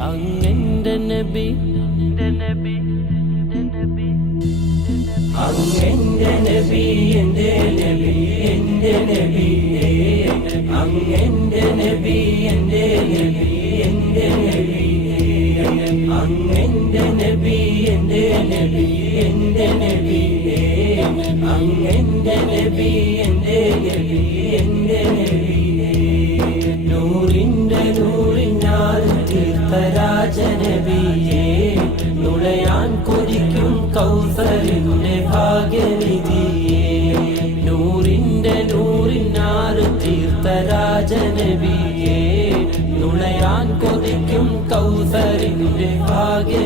അങ്ങെന്റെ നബി അങ്ങെന്റെ നബി എന്റെ നബി എന്റെ നബി അങ്ങെന്റെ നബി എന്റെ നബി എന്റെ നബി അങ്ങെന്റെ നബി എന്റെ നബി എന്റെ നബി അങ്ങെന്റെ നബി എന്റെ നബി എന്റെ നബി നൂറിന്റെ നൂറിനാൽ തീർത്ഥരാജനബിയേ നുളയാൻ കൊതിക്കും കൗസലിന്റെ ഭാഗ്യനിധിയേ നൂറിന്റെ നൂറിനാൽ തീർത്ഥരാജനബിയേ നുളയാൻ കൊതിക്കും കൗസലിന്റെ ഭാഗ്യ